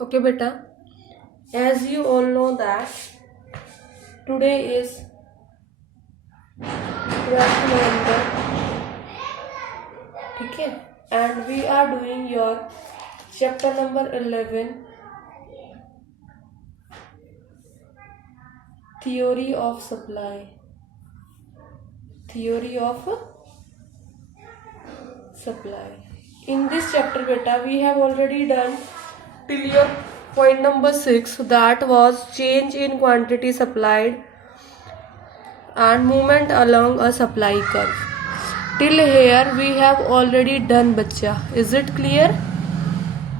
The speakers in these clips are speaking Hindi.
Okay, beta. As you all know that today is 12th November, okay, and we are doing your chapter number 11, theory of supply. Theory of supply. In this chapter, beta, we have already done till your point number 6, that was change in quantity supplied and movement along a supply curve. Till here we have already done, bachcha. Is it clear?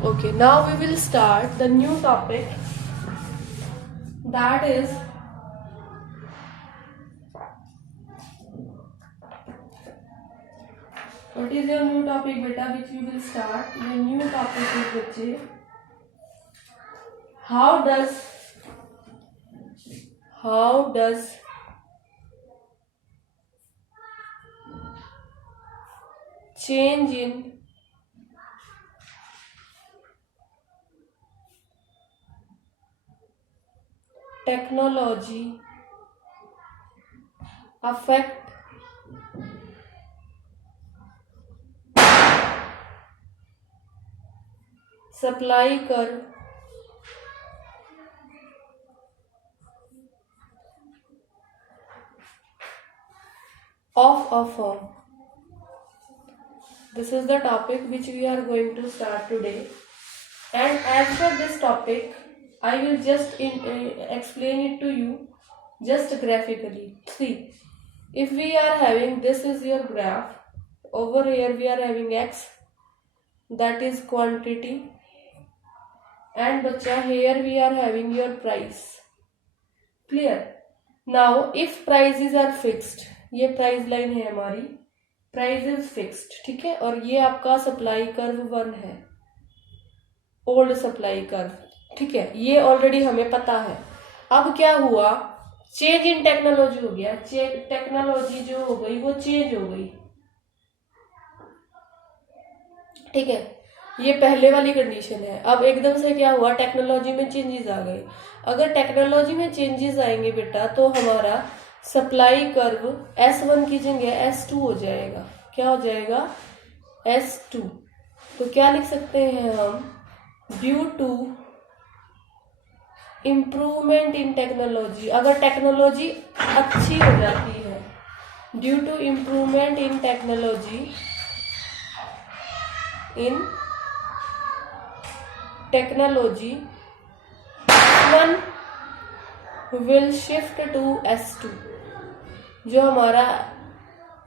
Okay, now we will start the new topic, that is what is your new topic, beta, which we will start? The new topic is, bachche, how does change in technology affect supply curve of a firm. This is the topic which we are going to start today, and as for this topic I will just explain it to you just graphically. See, if we are having, this is your graph, over here we are having x, that is quantity, and bachcha here we are having your price. Clear? Now if prices are fixed, ये प्राइस लाइन है हमारी, प्राइस इज फिक्स्ड, ठीक है, और ये आपका सप्लाई कर्व 1 है, ओल्ड सप्लाई कर्व, ठीक है, ये ऑलरेडी हमें पता है. अब क्या हुआ, चेंज इन टेक्नोलॉजी हो गया, टेक्नोलॉजी जो हो गई वो चेंज हो गई, ठीक है, ये पहले वाली कंडीशन है. अब एकदम से क्या हुआ, टेक्नोलॉजी में चेंजेस आ गए. अगर टेक्नोलॉजी में चेंजेस आएंगे बेटा तो हमारा सप्लाई कर्व S1 की जगह S2 हो जाएगा. क्या हो जाएगा? S2. तो क्या लिख सकते हैं हम, due to improvement in technology. अगर टेक्नोलॉजी अच्छी हो जाती है, due to improvement in technology, S1 will shift to S2. जो हमारा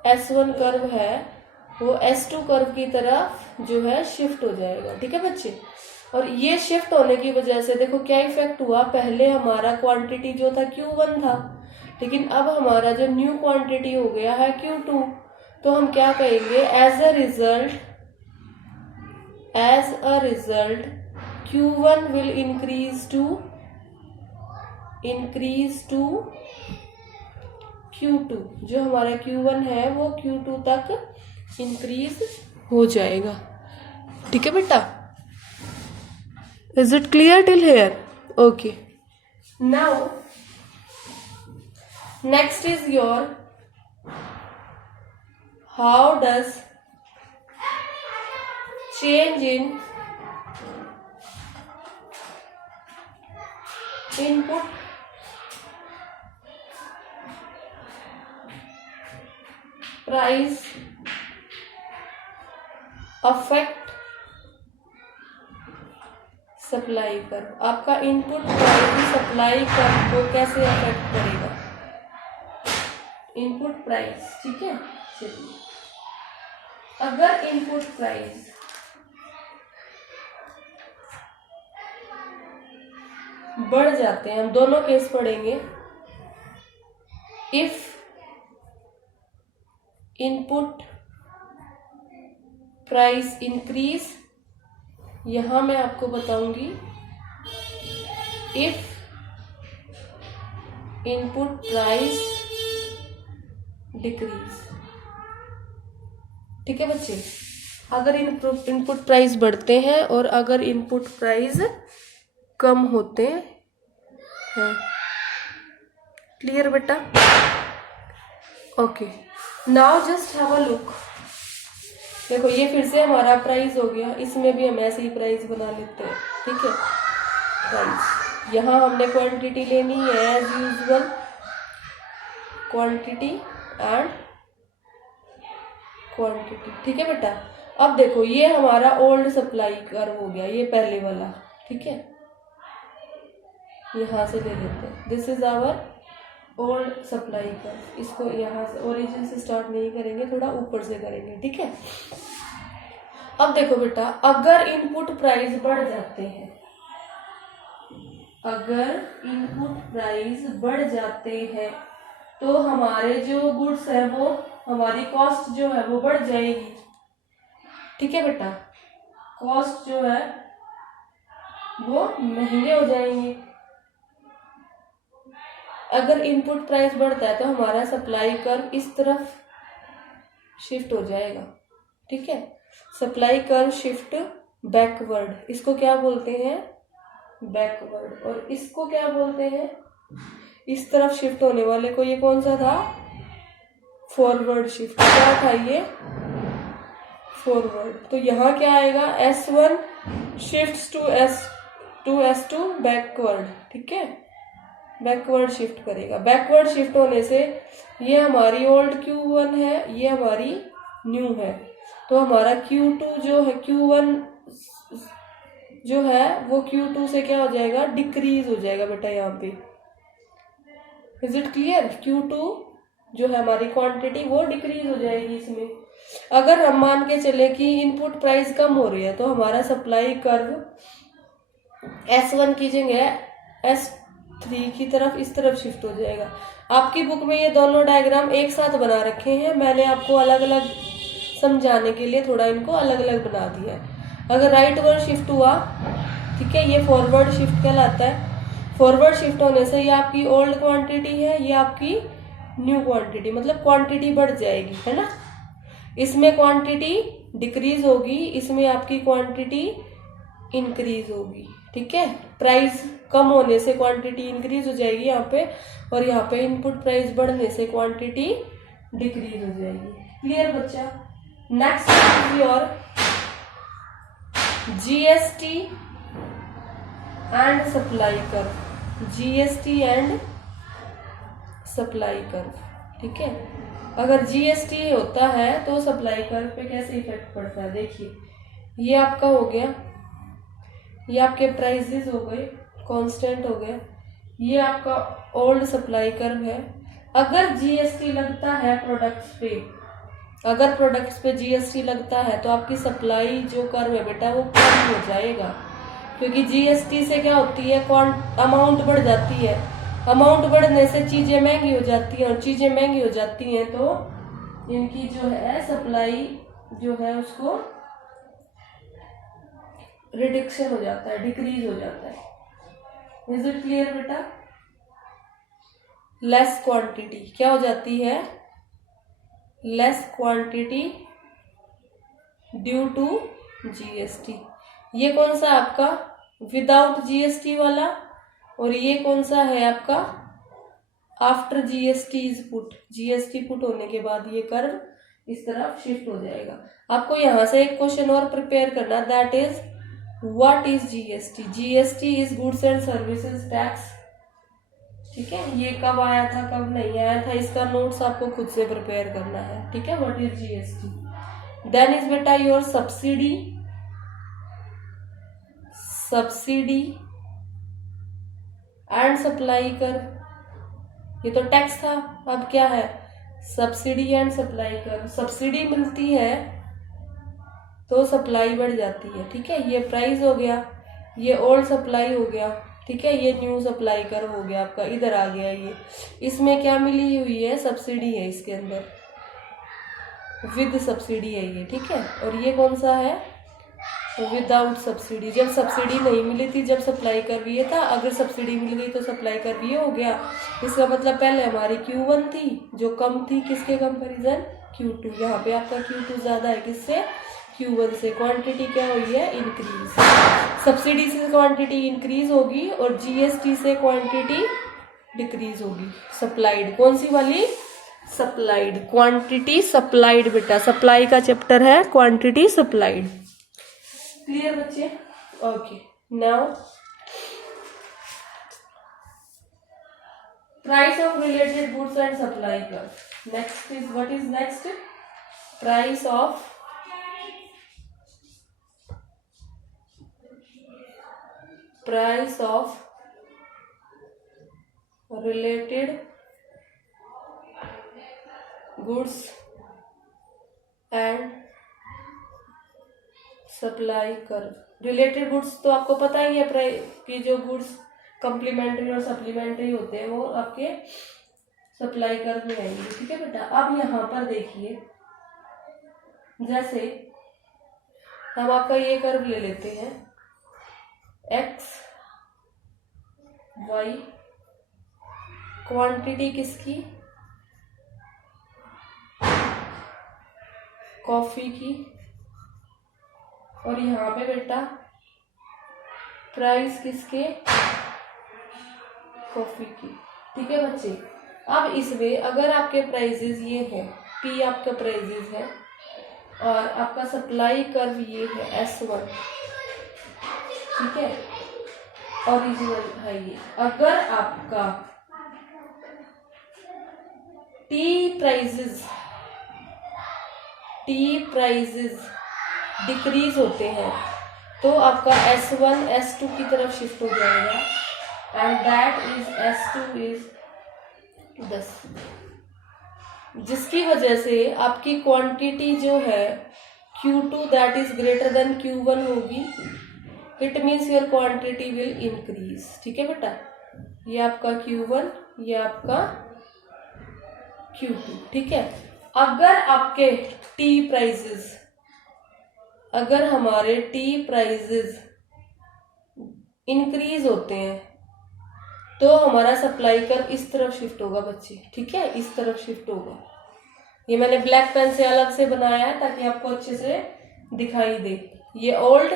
S1 कर्व है वो S2 कर्व की तरफ जो है शिफ्ट हो जाएगा, ठीक है बच्चे. और ये शिफ्ट होने की वजह से देखो क्या इफेक्ट हुआ, पहले हमारा क्वांटिटी जो था Q1 था, लेकिन अब हमारा जो न्यू क्वांटिटी हो गया है Q2. तो हम क्या कहेंगे, as a result Q1 will increase to Q2. जो हमारा Q1 है वो Q2 तक इंक्रीज हो जाएगा, ठीक है बेटा. Is it clear till here? Okay. Now next is your, how does change in input price affect supply curve. आपका इनपुट प्राइस सप्लाई कर्व को कैसे अफेक्ट करेगा, इनपुट प्राइस, ठीक है. चलिए, अगर इनपुट प्राइस बढ़ जाते हैं, हम दोनों केस पढ़ेंगे. इफ इनपुट प्राइस इंक्रीज, यहां मैं आपको बताऊंगी इफ इनपुट प्राइस डिक्रीज, ठीक है बच्चे. अगर इनपुट प्राइस बढ़ते हैं और अगर इनपुट प्राइस कम होते हैं। क्लियर बेटा? Okay, now just have a look. देखो ये फिर से हमारा प्राइस हो गया, इसमें भी हम ऐसे ही प्राइस बना लेते हैं। ठीक है, प्राइस यहाँ हमने क्वांटिटी लेनी है as usual, quantity and quantity. ठीक है बेटा? अब देखो ये हमारा ओल्ड सप्लाई कर्व हो गया, ये पहले वाला। ठीक है, यहाँ से ले लेते हैं, this is our old supply curve. इसको यहाँ से ओरिजिन से स्टार्ट नहीं करेंगे, थोड़ा ऊपर से करेंगे। ठीक है, अब देखो बेटा, अगर इनपुट प्राइस बढ़ जाते हैं, अगर इनपुट प्राइस बढ़ जाते हैं तो हमारे जो गुड्स है वो, हमारी कॉस्ट जो है वो बढ़ जाएगी। ठीक है बेटा? कॉस्ट जो है वो महंगे हो जाएंगे। अगर इनपुट प्राइस बढ़ता है तो हमारा सप्लाई कर्व इस तरफ शिफ्ट हो जाएगा। ठीक है, सप्लाई कर्व शिफ्ट बैकवर्ड, इसको क्या बोलते हैं? बैकवर्ड। और इसको क्या बोलते हैं? इस तरफ शिफ्ट होने वाले को ये कौन सा था? Forward shift. क्या था ये? फॉरवर्ड। तो यहाँ क्या आएगा? S1 shift to S2 backward. ठीक है, बैकवर्ड शिफ्ट करेगा। बैकवर्ड शिफ्ट होने से ये हमारी ओल्ड Q1 है, ये हमारी न्यू है, तो हमारा Q2 जो है, Q1 जो है वो Q2 से क्या हो जाएगा? डिक्रीज हो जाएगा बेटा यहाँ पे। Is it clear? Q2 जो है हमारी क्वांटिटी वो डिक्रीज हो जाएगी इसमें। अगर हम मान के चले कि इनपुट प्राइस कम हो रही है तो हमारा सप्लाई कर्व S1 की जगह S3 की तरफ इस तरफ शिफ्ट हो जाएगा। आपकी बुक में ये दोनों डायग्राम एक साथ बना रखे हैं, मैंने आपको अलग अलग समझाने के लिए थोड़ा इनको अलग अलग बना दिया है। अगर राइट वर्ड शिफ्ट हुआ, ठीक है, ये फॉरवर्ड शिफ्ट कहलाता है। फॉरवर्ड शिफ्ट होने से ये आपकी ओल्ड क्वांटिटी है, ये आपकी न्यू क्वांटिटी, मतलब क्वांटिटी बढ़ जाएगी, है ना? इसमें क्वांटिटी डिक्रीज होगी, इसमें आपकी क्वांटिटी इंक्रीज होगी। ठीक है, प्राइस कम होने से क्वांटिटी इंक्रीज हो जाएगी यहाँ पे, और यहाँ पे इनपुट प्राइस बढ़ने से क्वांटिटी डिक्रीज हो जाएगी। क्लियर बच्चा? Next is your GST and supply curve. GST and supply curve. ठीक है, अगर जीएसटी होता है तो सप्लाई कर्व पे कैसे इफेक्ट पड़ता है? देखिए, ये आपका हो गया, ये आपके प्राइसेस हो गए, कांस्टेंट हो गए, ये आपका ओल्ड सप्लाई कर्व है। अगर जीएसटी लगता है प्रोडक्ट्स पे, अगर प्रोडक्ट्स पे जीएसटी लगता है तो आपकी सप्लाई जो कर्व है बेटा वो कम हो जाएगा, क्योंकि जीएसटी से क्या होती है? अमाउंट बढ़ जाती है। अमाउंट बढ़ने से चीजें महंगी हो जाती हैं, और चीजें महंगी हो जाती हैं तो इनकी जो है सप्लाई जो है उसको रिडक्शन हो जाता है, डिक्रीज हो जाता है। इज इट क्लियर बेटा? लेस क्वांटिटी क्या हो जाती है? Less quantity due to GST. ये कौन सा आपका विदाउट जीएसटी वाला, और ये कौन सा है आपका after GST is put. GST put होने के बाद ये कर्व इस तरफ शिफ्ट हो जाएगा। आपको यहाँ से एक क्वेश्चन और प्रिपेयर करना, that is what is GST. GST is goods and services tax. ठीक है, ये कब आया था कब नहीं आया था, इसका नोट्स आपको खुद से प्रिपेयर करना है। ठीक है, what is GST. Then is बेटा your subsidy, subsidy and supply curve. ये तो टैक्स था, अब क्या है? Subsidy and supply curve. Subsidy मिलती है तो सप्लाई बढ़ जाती है। ठीक है, ये प्राइस हो गया, ये ओल्ड सप्लाई हो गया। ठीक है, ये न्यू सप्लाई कर्व हो गया आपका, इधर आ गया ये। इसमें क्या मिली हुई है? सब्सिडी है इसके अंदर, विद सब्सिडी है ये। ठीक है, और ये कौन सा है? Without subsidy. जब सब्सिडी नहीं मिली थी, जब सप्लाई कर्व ये था, अगर सब्सिडी मिल गई तो सप्लाई कर्व ये हो गया। इसका मतलब पहले हमारी Q1 थी जो कम थी, किसके कंपैरिजन? Q2। यहाँ पे आपका Q2 ज्यादा है, किससे? Q1 से क्वांटिटी क्या हुई है, इंक्रीज। सब्सिडी से क्वांटिटी इंक्रीज होगी और GST से क्वांटिटी डिक्रीज होगी। सप्लाइड कौन सी वाली, सप्लाइड, क्वांटिटी सप्लाइड बेटा, सप्लाई का चैप्टर है क्वांटिटी सप्लाइड। क्लियर बच्चे? Okay, now price of related goods and supply curve. Next is, what is next, price of related goods and supply curve. Related goods तो आपको पता ही है कि जो गुड्स कम्प्लीमेंट्री और सप्लीमेंट्री होते हैं वो आपके सप्लाई कर्व में आएंगे। ठीक है बेटा? अब यहाँ पर देखिए, जैसे हम आपका ये कर्व ले लेते हैं, x y, क्वांटिटी किसकी, कॉफी की, और यहाँ पे बेटा प्राइस किसके, कॉफी की। ठीक है बच्चे? अब इसमें अगर आपके प्राइजेस ये हैं, P आपका प्राइजेस है और आपका सप्लाई कर्व ये है S1, ठीक है, ओरिजिनल है ये। अगर आपका T प्राइजेस डिक्रीज होते हैं तो आपका S1 S2 की तरफ शिफ्ट हो जाएगा and that is S2 is 10, जिसकी वजह से आपकी क्वांटिटी जो है Q2 that is greater than Q1 होगी। It means your quantity will increase. ठीक है बेटा? ये आपका Q1, ये आपका Q2। ठीक है? अगर आपके अगर हमारे T प्राइजेस इंक्रीज होते हैं तो हमारा सप्लाई कर्व इस तरफ शिफ्ट होगा बच्चे। ठीक है? इस तरफ शिफ्ट होगा। ये मैंने ब्लैक पेन से अलग से बनाया है ताकि आपको अच्छे से दिखाई दे। ये ओल्ड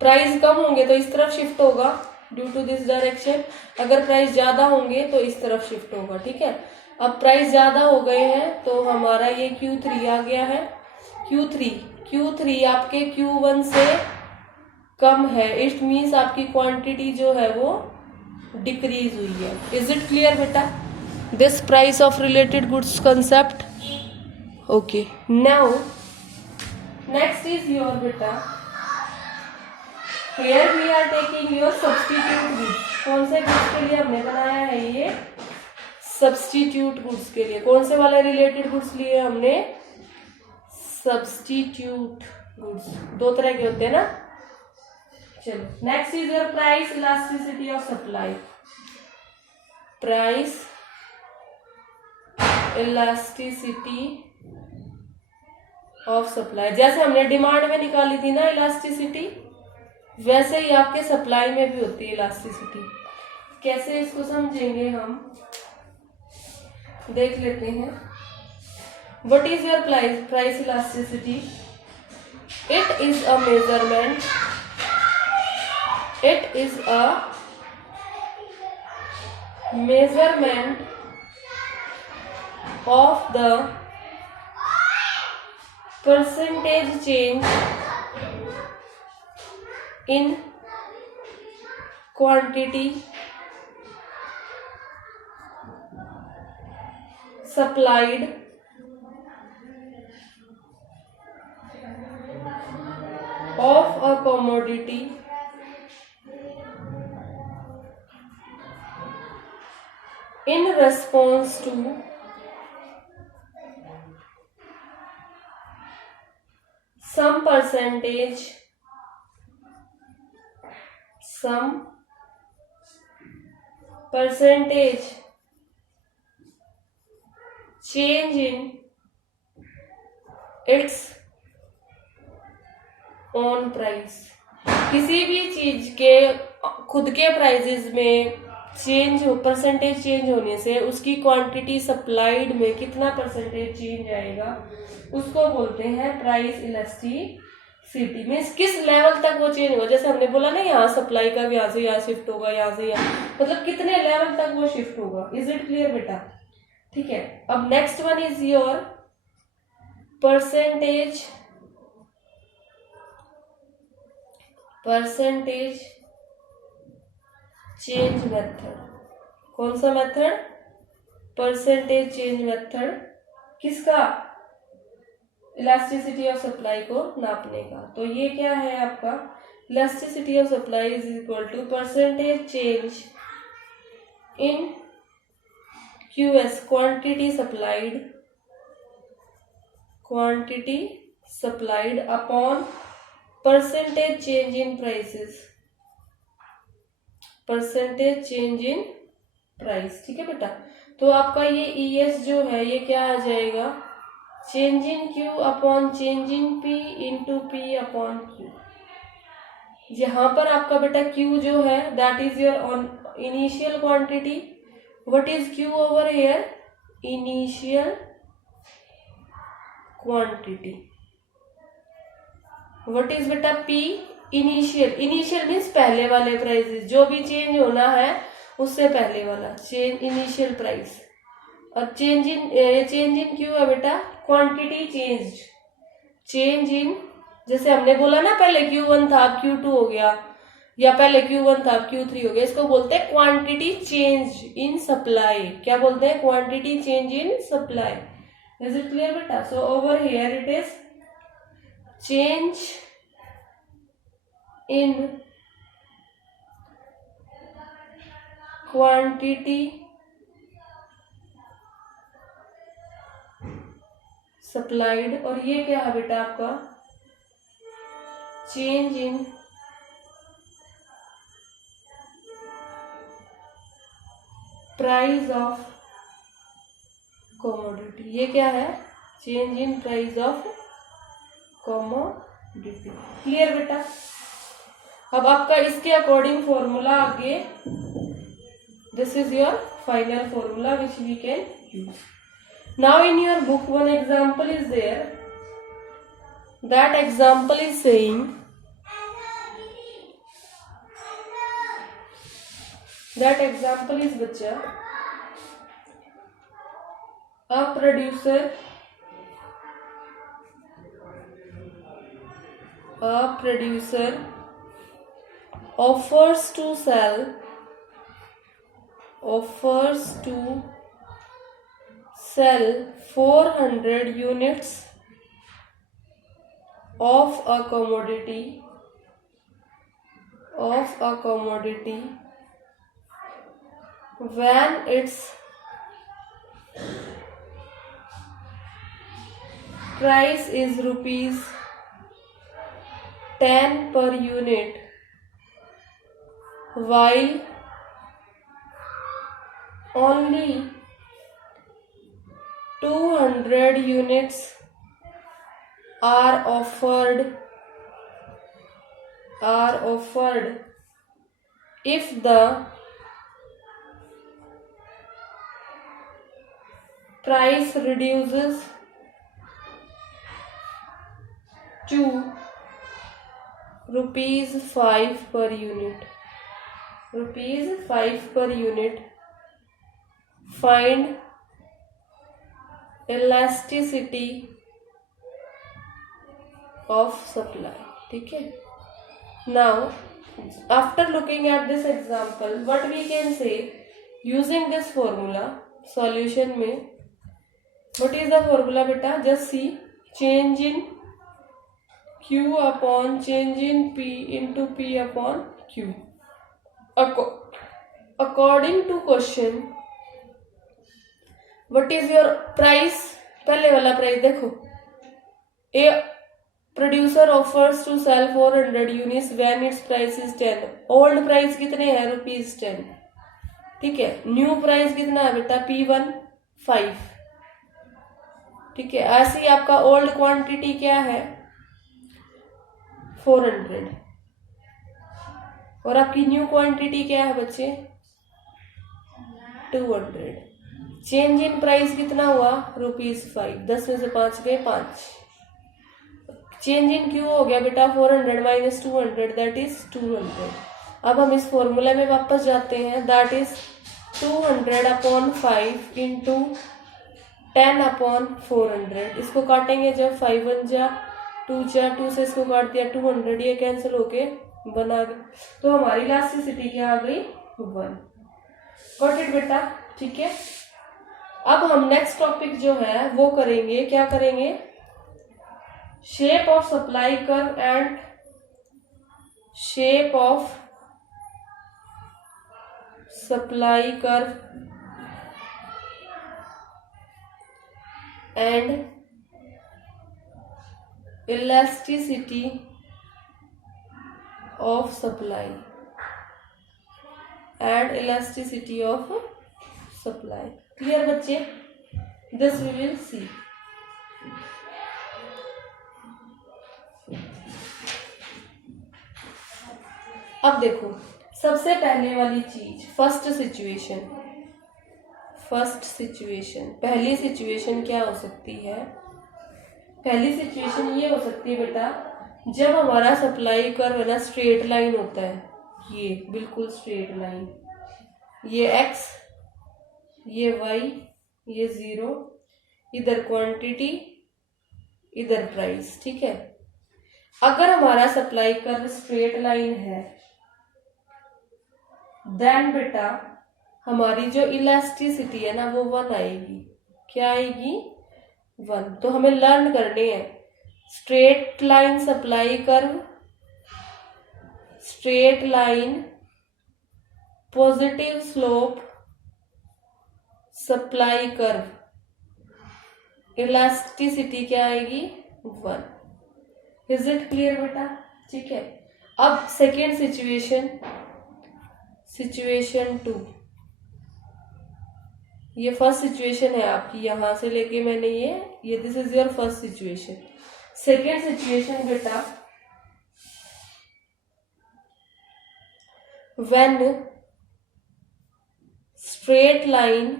प्राइस कम होंगे तो इस तरफ शिफ्ट होगा ड्यू टू दिस डायरेक्शन, अगर प्राइस ज्यादा होंगे तो इस तरफ शिफ्ट होगा। ठीक है? अब प्राइस ज्यादा हो गए हैं तो हमारा ये Q3 आ गया है। Q3 आपके Q1 से कम है। इट मीन्स आपकी क्वांटिटी जो है वो डिक्रीज हुई है। इज इट क्लियर बेटा? This price of related goods concept. Okay, now next is your बेटा, here we are taking your substitute goods. कौन से गुड्स के लिए हमने बनाया है ये? सब्स्टिट्यूट गुड्स के लिए। कौन से वाले रिलेटेड गुड्स लिए हमने? Substitute goods. दो तरह के होते हैं ना। चलो, next is your price elasticity of supply. Price elasticity of supply. जैसे हमने डिमांड में निकाली थी ना इलास्टिसिटी, वैसे ही आपके सप्लाई में भी होती है इलास्टिसिटी। कैसे इसको समझेंगे हम, देख लेते हैं। What is your price elasticity? It is a measurement, it is a measurement of the percentage change in quantity supplied of a commodity in response to some percentage change in its own price। किसी भी चीज के खुद के प्राइजेस में परसेंटेज चेंज होने से उसकी क्वांटिटी सप्लाइड में कितना परसेंटेज चेंज आएगा उसको बोलते हैं प्राइस इलास्टिसिटी। सिटी मीन्स किस लेवल तक वो चेंज होगा। जैसे हमने बोला ना यहाँ सप्लाई का यहाँ से यहाँ शिफ्ट होगा, यहाँ से यहाँ, मतलब कितने लेवल तक वो शिफ्ट होगा। इज इट क्लियर बेटा? ठीक है। अब next one is your percentage change method. कौन सा मेथड? Percentage change method. किसका? इलास्टिसिटी ऑफ सप्लाई को नापने का। तो ये क्या है आपका? Elasticity of supply is equal to percentage change in QS, quantity supplied upon percentage change in prices, percentage change in price. ठीक है बेटा। तो आपका ये ES जो है ये क्या आ जाएगा? Change in Q upon change in P into P upon Q। यहाँ पर आपका बेटा Q जो है that is your initial quantity. What is Q over here? Initial quantity. What is बेटा P? इनिशियल मीन्स पहले वाले प्राइसेस, जो भी चेंज होना है उससे पहले वाला चेंज, इनिशियल प्राइस। और चेंज इन क्यू है बेटा क्वांटिटी चेंज इन, जैसे हमने बोला ना पहले Q1 था अब Q2 हो गया, या पहले Q1 था अब Q3 हो गया, इसको बोलते हैं क्वांटिटी चेंज इन सप्लाई। क्या बोलते हैं? Quantity change in supply. Is it clear बेटा? So over here it is change in quantity supplied, और ये क्या है बेटा आपका? Change in price of commodity. ये क्या है? Change in price of commodity. Clear बेटा? अब आपका इसके अकॉर्डिंग फॉर्मूला आगे, this is your final formula which we can use. Now in your book one example is there. That example is saying बच्चा, a producer offers to sell 400 units of a commodity when its price is rupees 10 per unit, while only 200 units are offered if the price reduces to rupees 5 per unit, find elasticity of supply. ठीक है। Now after looking at this example, what we can say using this formula solution में, what is the formula बेटा? Just see change in Q upon change in P into P upon Q. According to question, what is your price? पहले वाला प्राइस देखो, a producer offers to sell 400 units when its price is 10। Old price कितने हैं? ₹10। ठीक है। न्यू प्राइस कितना है बेटा? P1 5। ठीक है। ऐसे ही आपका ओल्ड क्वांटिटी क्या है? 400, और आपकी न्यू क्वांटिटी क्या है बच्चे? 200। चेंज इन प्राइस कितना हुआ? ₹5। 10 में से 5 गए 5। चेंज इन क्यू हो गया बेटा 400 माइनस 200 दैट इज 200। अब हम इस फॉर्मूला में वापस जाते हैं, दैट इज 200/5 इंटू 10/400। इसको काटेंगे जब 5 1 जा 2 जा 2 से इसको काट दिया 200, ये कैंसिल होके बना गया, तो हमारी इलास्टिसिटी क्या आ गई 1। गॉट इट बेटा, ठीक है। अब हम नेक्स्ट टॉपिक जो है वो करेंगे, क्या करेंगे, shape of supply curve and shape of supply curve and elasticity of supply and elasticity of supply. Clear बच्चे, दिस वी विल सी। अब देखो सबसे पहले वाली चीज, फर्स्ट सिचुएशन, पहली सिचुएशन क्या हो सकती है, पहली सिचुएशन ये हो सकती है बेटा, जब हमारा सप्लाई कर्व है ना स्ट्रेट लाइन होता है, ये बिल्कुल स्ट्रेट लाइन, ये x, ये y, ये 0, इधर क्वांटिटी, इधर प्राइस, ठीक है। अगर हमारा सप्लाई कर्व स्ट्रेट लाइन है देन बेटा हमारी जो इलास्टिसिटी है ना वो 1 आएगी। क्या आएगी 1। तो हमें लर्न करने हैं straight line supply curve, straight line positive slope supply curve, elasticity क्या आएगी 1। इज इट क्लियर बेटा, ठीक है। अब सेकेंड सिचुएशन 2, ये फर्स्ट सिचुएशन है आपकी, यहां से लेके मैंने ये this is your first situation. Second situation बेटा, when straight line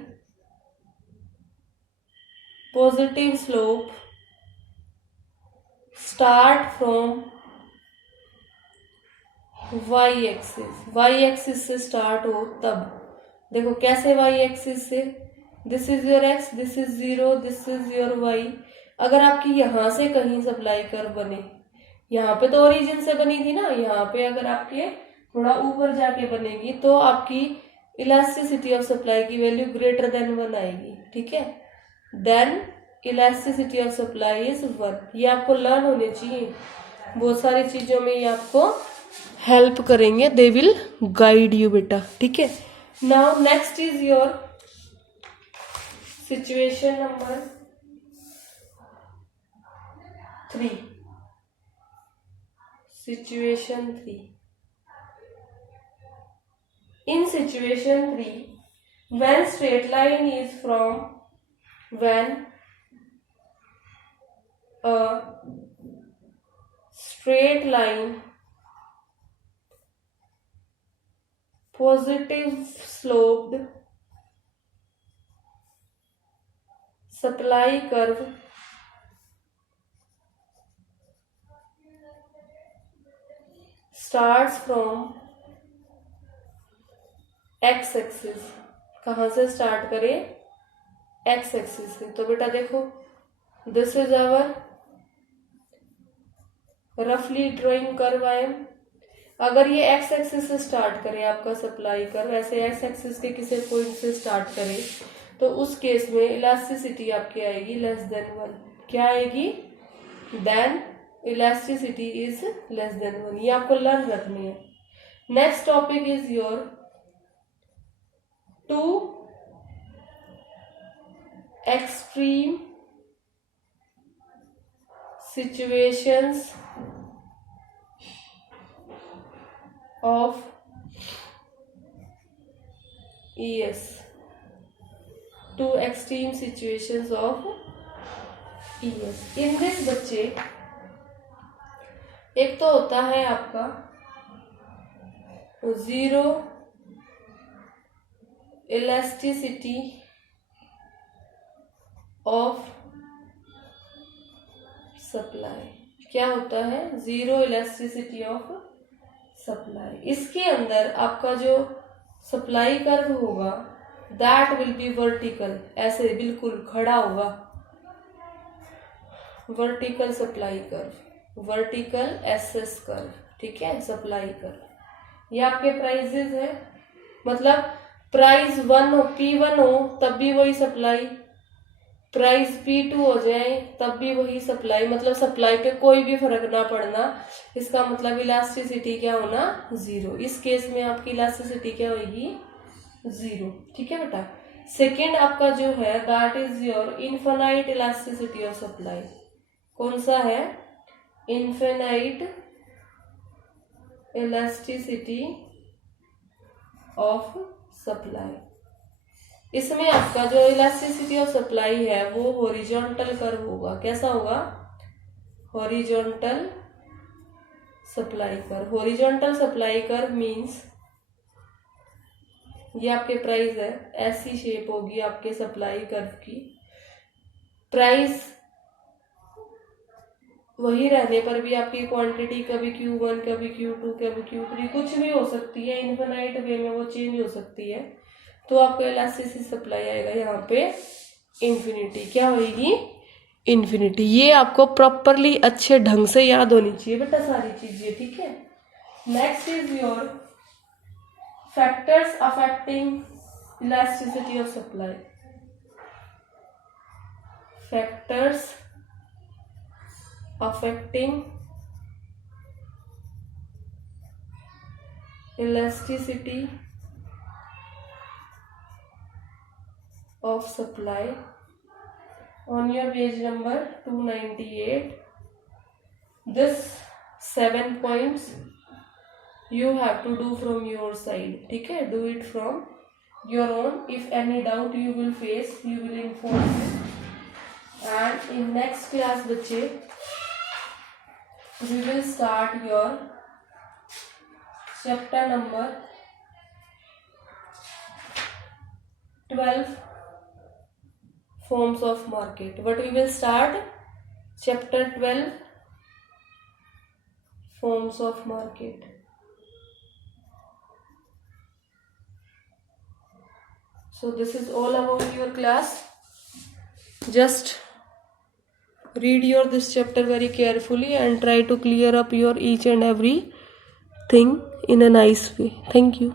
positive slope start from y axis से स्टार्ट हो, तब देखो कैसे y एक्सिस से, this is your x, this is 0, this is your y। अगर आपकी यहां से कहीं सप्लाई कर्व बने, यहाँ पे तो ओरिजिन से बनी थी ना, यहाँ पे अगर आपके थोड़ा ऊपर जाके बनेगी तो आपकी इलास्टिसिटी ऑफ सप्लाई की वैल्यू ग्रेटर देन 1 आएगी, ठीक है। Then elasticity of supply is 1। ये आपको लर्न होने चाहिए, बहुत सारी चीजों में ये आपको हेल्प करेंगे, दे विल गाइड यू बेटा, ठीक है। Now next is your situation number 3। Situation 3, in situation 3, when straight line is from, when a straight line positive sloped supply curve starts from x axis, कहां से स्टार्ट करें x एक्सिस से। तो बेटा देखो दिस इज आवर रफली ड्राइंग कर्व आई एम। अगर ये x एक्सिस से स्टार्ट करे आपका सप्लाई कर्व, ऐसे x एक्सिस के किसी पॉइंट से स्टार्ट करे, तो उस केस में इलास्टिसिटी आपकी आएगी लेस देन 1। क्या आएगी, than elasticity is less than 1। ये आपको लर्न रखनी है। Next topic is your 2 extreme situations of ES, 2 extreme situations of ES। in this बच्चे एक तो होता है आपका 0 elasticity of supply, क्या होता है, जीरो इलास्टिसिटी ऑफ सप्लाई। इसके अंदर आपका जो सप्लाई कर्व होगा दैट विल बी वर्टिकल, ऐसे बिल्कुल खड़ा होगा, vertical supply curve, vertical SS curve, ठीक है, सप्लाई कर्व। ये आपके प्राइजेस है, मतलब प्राइस 1 हो, P1 हो तब भी वही सप्लाई, प्राइस P2 हो जाए तब भी वही सप्लाई, मतलब सप्लाई पे कोई भी फर्क ना पड़ना। इसका मतलब इलास्टिसिटी क्या होना, जीरो। इस केस में आपकी इलास्टिसिटी क्या होगी, जीरो, ठीक है बेटा। सेकेंड आपका जो है that is your infinite elasticity of supply. कौन सा है, इनफाइनाइट इलास्टिसिटी ऑफ सप्लाई। इसमें आपका जो इलास्टिसिटी ऑफ सप्लाई है वो हॉरिजॉन्टल कर्व होगा। कैसा होगा, horizontal supply curve. Horizontal supply curve means ये आपके प्राइस है, ऐसी शेप होगी आपके सप्लाई कर्व की। प्राइस वही रहने पर भी आपकी क्वांटिटी कभी Q1 कभी Q2 कभी Q3 कुछ भी हो सकती है, इनफाइनाइट वे में वो चेंज हो सकती है। तो आपका इलास्टिसिटी सप्लाई आएगा यहाँ पे इन्फिनिटी। क्या होगी, इन्फिनिटी। ये आपको प्रॉपरली अच्छे ढंग से याद होनी चाहिए बेटा सारी चीजें, ठीक है। Next is your factors affecting elasticity of supply. Factors affecting elasticity of supply on your page number 298. This 7 points you have to do from your side, ठीक है, do it from your own. If any doubt you will face, you will inform me. And in next class बच्चे we will start your chapter number 12 forms of market. But we will start chapter 12 forms of market. So this is all about your class. Just read your this chapter very carefully and try to clear up your each and every thing in a nice way. Thank you.